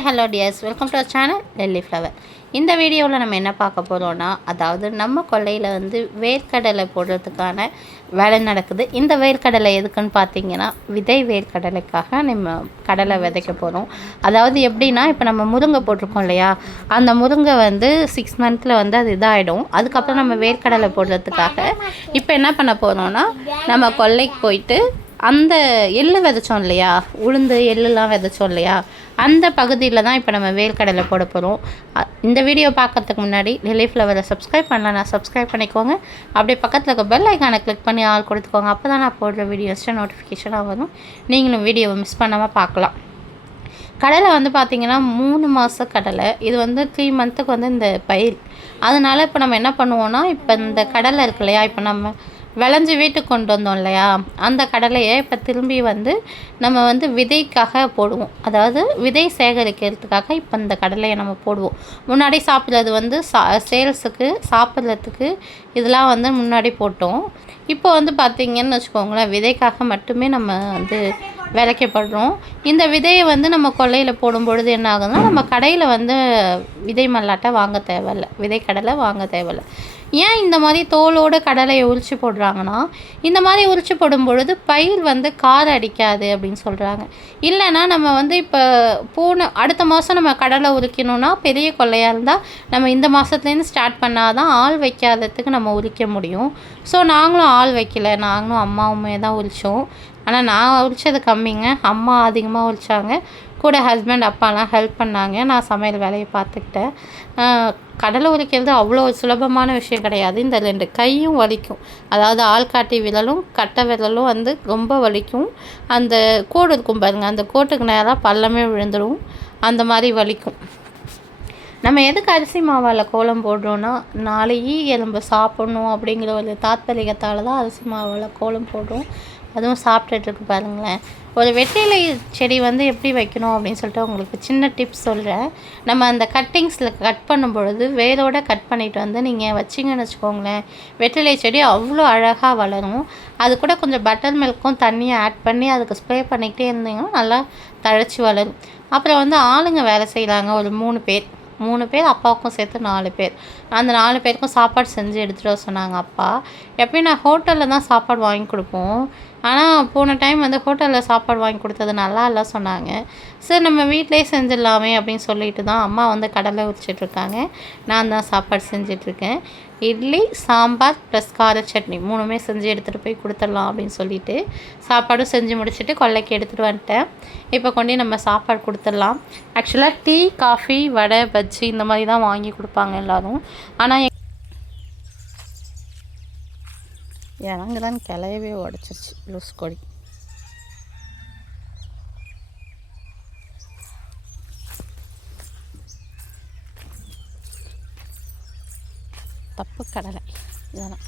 Hi hello dears, welcome to our channel Lilly Flower. இந்த வீடியோவில் நம்ம என்ன பார்க்க போகிறோன்னா, அதாவது நம்ம கொல்லையில் வந்து வேர்க்கடலை போடுறதுக்கான வேலை நடக்குது. இந்த வேர்க்கடலை எதுக்குன்னு பார்த்தீங்கன்னா, விதை வேர்க்கடலைக்காக நம்ம கடலை விதைக்க போகிறோம். அதாவது எப்படின்னா, இப்போ நம்ம முருங்கை போட்டிருக்கோம் இல்லையா, அந்த முருங்கை வந்து 6 மந்த்தில் வந்து அது இதாகிடும். அதுக்கப்புறம் நம்ம வேர்க்கடலை போடுறதுக்காக இப்போ என்ன பண்ண போகிறோன்னா, நம்ம கொல்லைக்கு போயிட்டு அந்த எள்ளு விதைச்சோம் இல்லையா, உளுந்து எள்ளுலாம் விதைச்சோம் இல்லையா, அந்த பகுதியில் தான் இப்போ நம்ம வேர்க்கடலை போட போகிறோம். இந்த வீடியோ பார்க்கறதுக்கு முன்னாடி லெல்லி ஃப்ளவரை சப்ஸ்கிரைப் பண்ணலாம், சப்ஸ்கிரைப் பண்ணிக்கோங்க. அப்படியே பக்கத்தில் இருக்க பெல் ஐக்கானை கிளிக் பண்ணி ஆள் கொடுத்துக்கோங்க. அப்போ தான் நான் போடுற வீடியோஸ்ட்டு நோட்டிஃபிகேஷனாக வரும். நீங்களும் வீடியோவை மிஸ் பண்ணாமல் பார்க்கலாம். கடலை வந்து பார்த்திங்கன்னா 3 மாத கடலை. இது வந்து 3 மந்த்துக்கு வந்து இந்த பயிர். அதனால் இப்போ நம்ம என்ன பண்ணுவோன்னா, இப்போ இந்த கடலை இருக்கு இல்லையா, இப்போ நம்ம விளைஞ்சி வீட்டுக்கு கொண்டு வந்தோம் இல்லையா, அந்த கடலையை இப்போ திரும்பி வந்து நம்ம வந்து விதைக்காக போடுவோம். அதாவது விதை சேகரிக்கிறதுக்காக இப்போ இந்த கடலையை நம்ம போடுவோம். முன்னாடி சாப்பிட்றது வந்து சேல்ஸுக்கு சாப்பிட்றதுக்கு இதெல்லாம் வந்து முன்னாடி போட்டோம். இப்போ வந்து பார்த்திங்கன்னு வச்சுக்கோங்களேன், விதைக்காக மட்டுமே நம்ம வந்து விதைக்கப்படுறோம். இந்த விதையை வந்து நம்ம கொல்லையில் போடும்பொழுது என்ன ஆகுதுன்னா, நம்ம கடையில் வந்து விதை மல்லாட்டை வாங்க தேவையில்லை, விதை கடலை வாங்க தேவையில்லை. ஏன் இந்த மாதிரி தோலோடு கடலையை உரித்து போடுறாங்கன்னா, இந்த மாதிரி உரித்து போடும்பொழுது பயிர் வந்து காரம் அடிக்காது அப்படின்னு சொல்கிறாங்க. இல்லைன்னா நம்ம வந்து இப்போ அடுத்த மாதம் நம்ம கடலை உரிக்கணும்னா, பெரிய கொல்லையாக இருந்தால் நம்ம இந்த மாதத்துலேருந்து ஸ்டார்ட் பண்ணால் தான் ஆள் வைக்காததுக்கு நம்ம உரிக்க முடியும். ஸோ நாங்களும் ஆள் வைக்கல, நாங்களும் அம்மாவுமே தான் உரித்தோம். ஆனால் நான் உரித்தது கம்மிங்க, அம்மா அதிகமாக உரித்தாங்க. கூட ஹஸ்பண்ட் அப்பாலாம் ஹெல்ப் பண்ணாங்க. நான் சமையல் வேலையை பார்த்துக்கிட்டேன். கடலை உரிக்கிறது அவ்வளோ சுலபமான விஷயம் கிடையாது. இந்த 2 கையும் வலிக்கும். அதாவது ஆள்காட்டி விரலும் கட்டை விரலும் வந்து ரொம்ப வலிக்கும். அந்த கோடு இருக்கும் பாருங்கள், அந்த கோட்டுக்கு நேராக பள்ளமே விழுந்துடும். அந்த மாதிரி வலிக்கும். நம்ம எதுக்கு அரிசி மாவால் கோலம் போடுறோன்னா, நாளைக்கு எலும்பு சாப்பிட்ணும் அப்படிங்கிற ஒரு தாத்பரியத்தால் தான் அரிசி மாவால் கோலம் போடுறோம். அதுவும் சாப்பிட்டுட்ருக்கு பாருங்களேன். ஒரு வெற்றிலை செடி வந்து எப்படி வைக்கணும் அப்படின்னு சொல்லிட்டு உங்களுக்கு சின்ன டிப்ஸ் சொல்கிறேன். நம்ம அந்த கட்டிங்ஸில் கட் பண்ணும் பொழுது வேரோடு கட் பண்ணிவிட்டு வந்து நீங்கள் வச்சிங்கன்னு வச்சுக்கோங்களேன், வெற்றிலை செடி அவ்வளோ அழகாக வளரும். அது கூட கொஞ்சம் பட்டர் மில்க்கும் தண்ணியை ஆட் பண்ணி அதுக்கு ஸ்ப்ரே பண்ணிக்கிட்டே இருந்தீங்கன்னா நல்லா தழைச்சி வளரும். அப்புறம் வந்து ஆளுங்க வேலை செய்கிறாங்க, ஒரு 3 பேர், அப்பாவுக்கும் சேர்த்து 4 பேர். அந்த 4 பேருக்கும் சாப்பாடு செஞ்சு எடுத்துகிட்டு வர சொன்னாங்க அப்பா. எப்பயும் நான் ஹோட்டலில் தான் சாப்பாடு வாங்கி கொடுப்போம். ஆனால் போன டைம் வந்து ஹோட்டலில் சாப்பாடு வாங்கி கொடுத்தது நல்லா இல்லை சொன்னாங்க. சரி நம்ம வீட்டிலே செஞ்சிடலாமே அப்படின்னு சொல்லிட்டு தான் அம்மா வந்து கடலை உரிச்சிட்ருக்காங்க. நான் தான் சாப்பாடு செஞ்சிட்ருக்கேன். இட்லி, சாம்பார் ப்ளஸ் கார சட்னி 3மே செஞ்சு எடுத்துகிட்டு போய் கொடுத்துடலாம் அப்படின்னு சொல்லிட்டு சாப்பாடும் செஞ்சு முடிச்சுட்டு கொல்லைக்கு எடுத்துகிட்டு வந்துட்டேன். இப்போ கொண்டு நம்ம சாப்பாடு கொடுத்துடலாம். ஆக்சுவலாக டீ, காஃபி, வடை, பஜ்ஜி இந்த மாதிரி தான் வாங்கி கொடுப்பாங்க எல்லோரும். ஆனால் இறங்குதான் கிளையவே உடச்சிருச்சு லூஸ் கொடி. தப்பு கடலை இதெல்லாம்.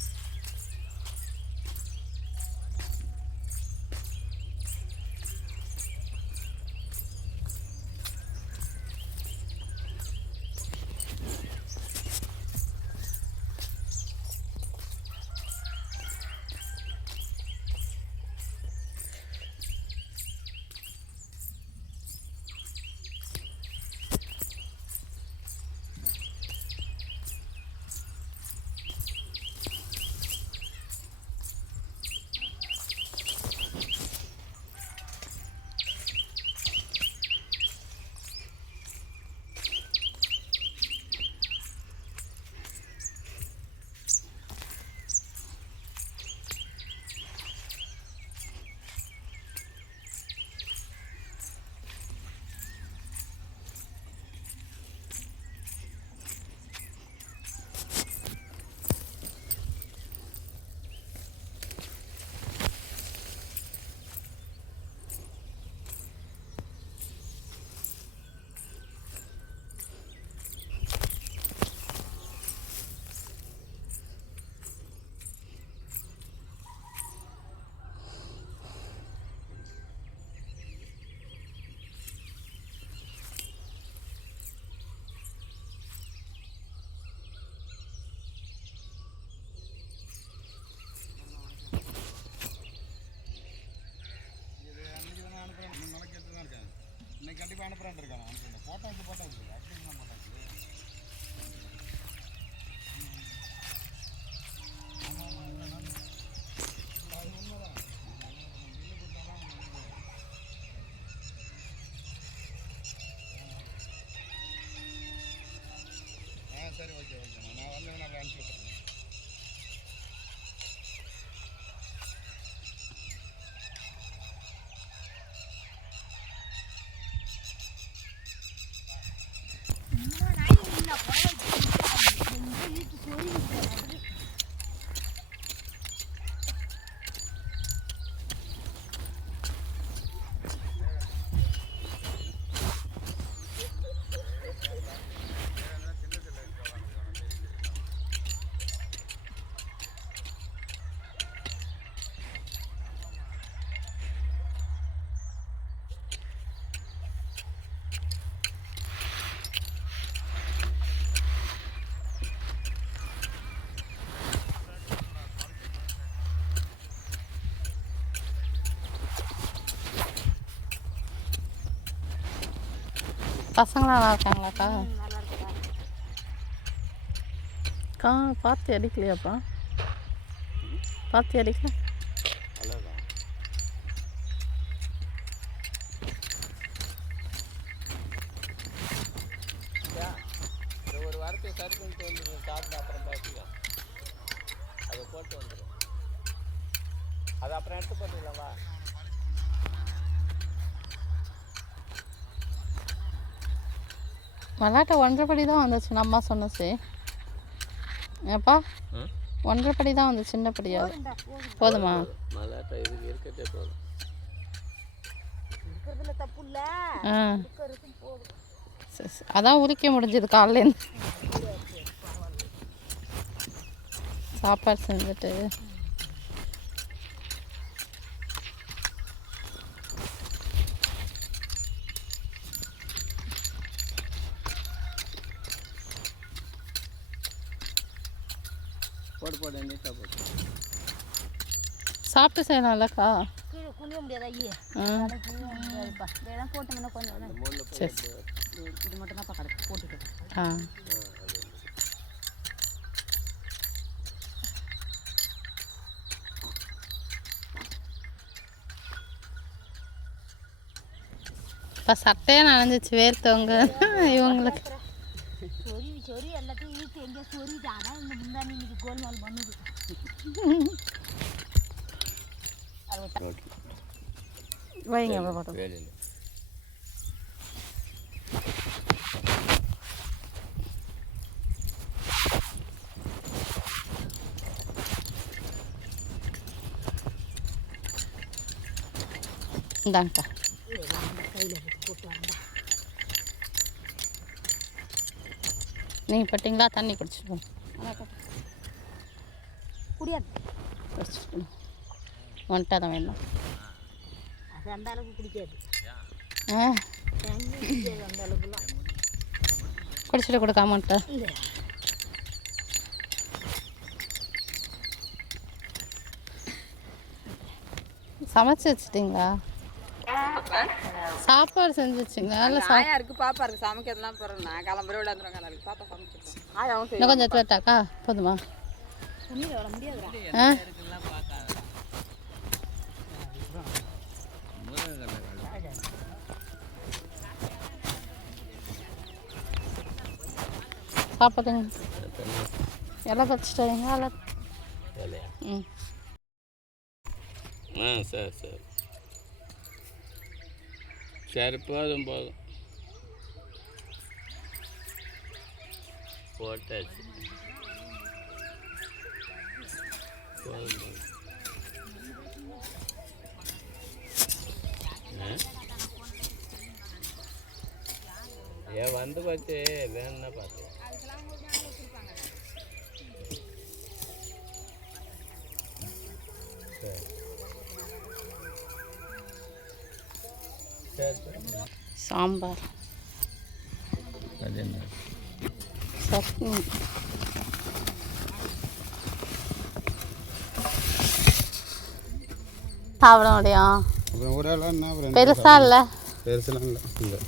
கண்டிப்பாக அனுப்புகிறேன். சரி ஓகே நான் வந்து நான் அனுப்பிச்சுட்றேன். பசங்களாம் நல்லா இருக்காங்களாக்கா? அக்கா பார்த்து அடிக்கலையாப்பா? பார்த்து அடிக்கல? ஒரு வாரத்துக்கு சரி பண்ணிட்டு வந்துடும். சாப்பிட்டு அப்புறம் பேசிக்கலாம். அதை போட்டு வந்துடும். அது அப்புறம் எடுத்து போட்டுக்கலாம்வா? மல்லாட்டை 1.5 படி தான் வந்துச்சு அம்மா சொன்னச்சு. ஏப்பா 1.5 படி தான் வந்து சின்ன படியா? போதுமா? மல்லாட்டை இதுக்கு இருக்கிறதே போதும். அதான் உரிக்க முடிஞ்சது காலையிலேருந்து. சாப்பாடு செஞ்சுட்டு போடு நீட்டாக போட்டு சாப்பிட்டு செய்யலாம்லக்கா? குனிய முடியாது ஐயா. போட்டோம்னா கொஞ்சம் சரி இது மட்டும் தான் கிடக்கு போட்டுக்கிட்டு. இப்போ சட்டையே நனைஞ்சிச்சு வேர்த்தவங்க இவங்களுக்கு. சொறி எல்லாத்தையும் இழுத்து எங்கேயோ சொறிட்டு. ஆனால் இந்த முந்தானி இன்னைக்கு கோல்மால் பண்ணுது. வைங்க போட்டோம். இந்தாங்கக்கா. நீங்கள் பட்டிங்களா? தண்ணி குடிச்சிடுவோம். குடியாது குடிச்சிட்டு வந்துட்டா தான் வேணும். அது அந்த அளவுக்கு குடிக்காது. ஆ அந்த அளவுக்குலாம் குடிச்சிட்டு கொடுக்காமட்டா. சமைச்சு வச்சுட்டிங்களா? சாப்பாடு செஞ்சு வச்சுங்களா? இல்லை சாயா இருக்கு, பாப்பா இருக்கு, சமைக்கிறதுலாம் போகிறேன். நான் கிளம்புற விடாந்துருவேன். நல்லா பாப்பா சமைச்சிருக்கேன். இன்னும் கொஞ்சம் எடுத்து வரட்டாக்கா? போதுமா? ஆ சாப்பிடுங்க. எல்லாம் பறிச்சிட்டாங்க. ம் சரி சரி போதும் போட்டாச்சு. ஏன் வந்து பார்த்து வேணும்னா பார்த்து சாம்பார் சட்னி சாப்பிட முடியும். ஒரு ஆள் பெருசா இல்லை? பெருசுலாம் இல்லை.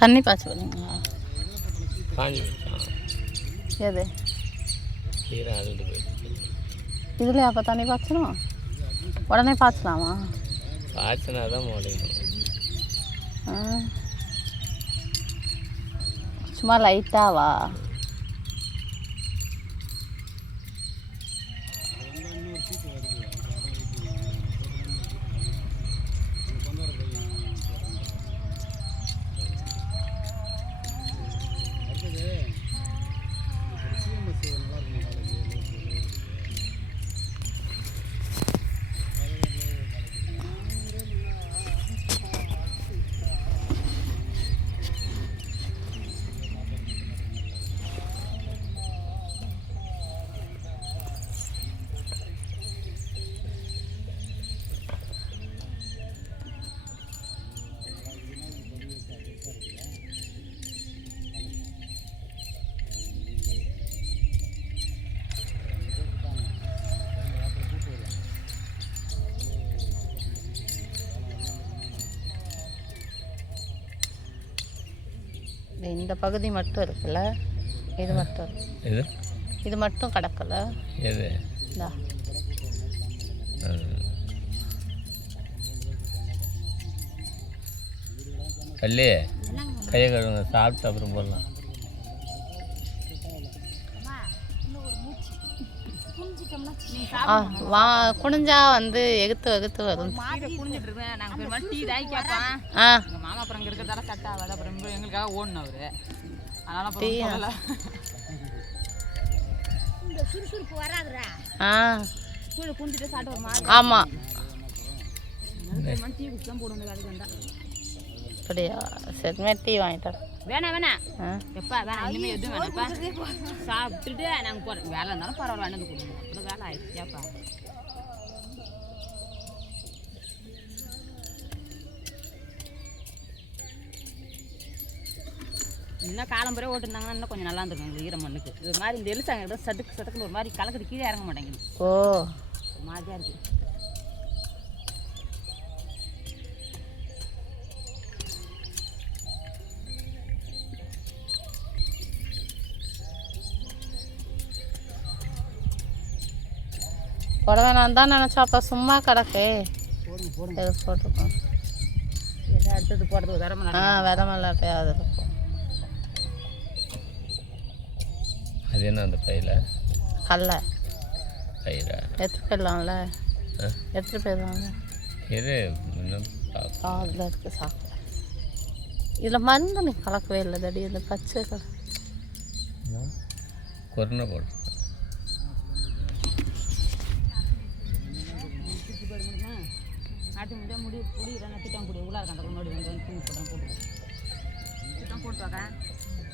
தண்ணி பாய்ச்சி போடுங்களா? காஞ்சி வச்சான் எது கீரை அழுது போயிடுச்சு. இதுலையா அப்போ தண்ணி பாய்ச்சணும்? உடனே பாய்ச்சலாமா? பாய்ச்சினா தான் முளையும். சும்மா லைட்டாவா? இந்த பகுதி மட்டும் இருக்குல்ல, இது மட்டும் இது இது மட்டும் கிடக்கல. எது இந்தா கல்லி கையை கழுவுங்க, சாப்பிட்டு அப்புறம் போடலாம். குனிஞ்சா வந்து எகுத்து வரும். குனிஞ்சிட்டு இருக்கேன். நாங்கள் பெருமாள் டீ தாய் கேட்போம். எங்கள் மாமா அப்புறம் இங்கே இருக்கிறதால கட் ஆகாது. அப்புறம் எங்களுக்காக ஓடணும் அவரு. அதனால அப்புறம் இந்த சுறுசுறுப்பு வராதுடா. கீழே குனிஞ்சிட்டு சாப்பிட்டு ஒரு மாதிரி. ஆமாம் பெருமாள் டீ குடிச்சு தான் போடுவோம் வேலைக்கு வந்தா. அப்படியா? சரி டீ வாங்கிட்டேன். வேணாம் எப்பா வேணாம், இனிமேல் எதுவும் வேணாப்பா. சாப்பிட்டுட்டு நாங்கள் போகிறோம். வேலை இருந்தாலும் பரவாயில்ல, வேணாந்து கொடுங்க. அப்புறம் வேலை ஆயிடுச்சு. ஏப்பா இன்னும் காலம்புரை ஓட்டுருந்தாங்கன்னா இன்னும் கொஞ்சம் நல்லா இருந்திருக்கும். இந்த ஈரம் மண்ணுக்கு இது மாதிரி இந்த எலிசாங்க சட்டுக்குன்னு ஒரு மாதிரி கலக்குது, கீழே இறங்க மாட்டேங்குது. ஒரு மாதிரியாக இருக்குது. போட வேணாம் தான் நினச்சா, அப்போ சும்மா கிடக்கு. போட்டுக்கோங்க. எதாவது அடுத்தது போடுறது வித மல்லாட்டையாவது இருக்கும். அது என்ன அந்த பையில கல்ல பயிரா எடுத்துட்டு போயிடலாம்ல? எடுத்துகிட்டு போயிடலாம்ல? எது அதில் இருக்குது சாப்பிட. இதில் மருந்து நீ கலக்கவே இல்லை தடி. இந்த பச்சை கொரோனா போடு. நாட்டு முடிய முடி திட்டம் கூடிய உள்ளார கண்ட முன்னாடி வந்து தூங்கி போட்டுறேன். திட்டம் போட்டு வைக்கேன்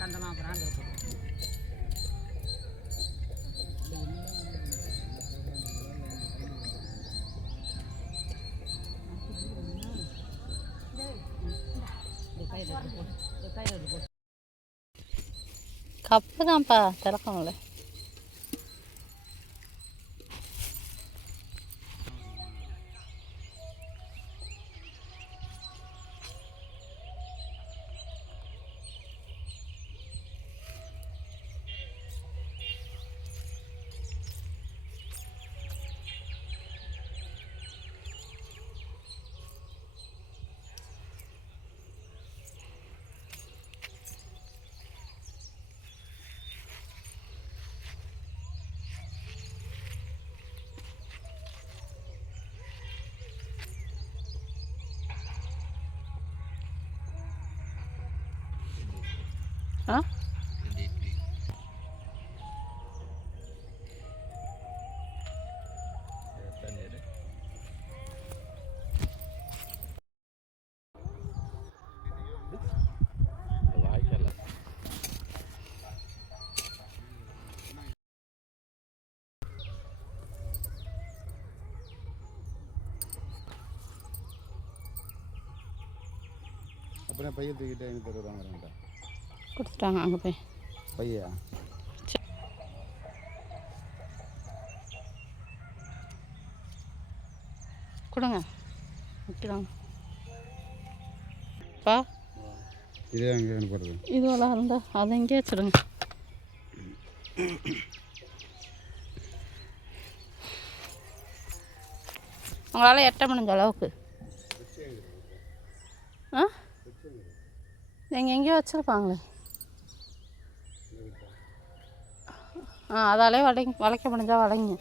கண்டலாம். அப்புறம் ஆண்டு போட்டு கப்பு தான்ப்பா திறக்கணும்ல. அப்புறம் பையை தூக்கிட்டு எனக்கு தருவாங்க. கொடுத்துட்டாங்க அங்கே போய் பையா கொடுங்க வைக்கிறாங்க பா. இதே அங்கே போடுறது இதுவெல்லாம் இருந்தால் அதை எங்கேயே வச்சுடுங்க. உங்களால் எட்ட முடிஞ்ச அளவுக்கு. ஆ நீங்கள் எங்கேயோ வச்சுருப்பாங்களே. அதாலே வளைக்க முடிஞ்சால் வளைங்க.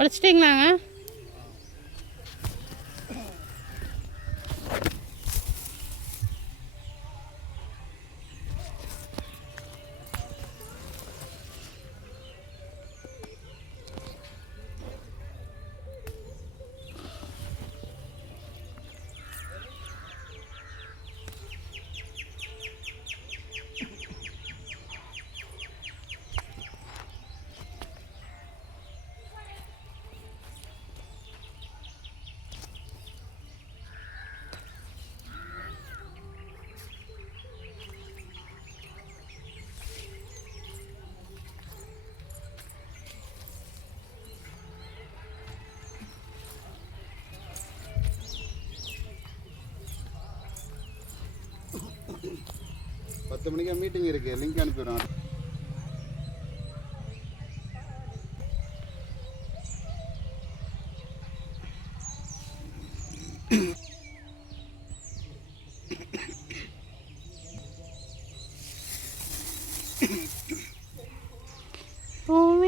உடைச்சிட்டிங்களாங்க? பத்து மணிக்கு மீட்டிங் இருக்குது, லிங்க் அனுப்பிடுறோம். Oh,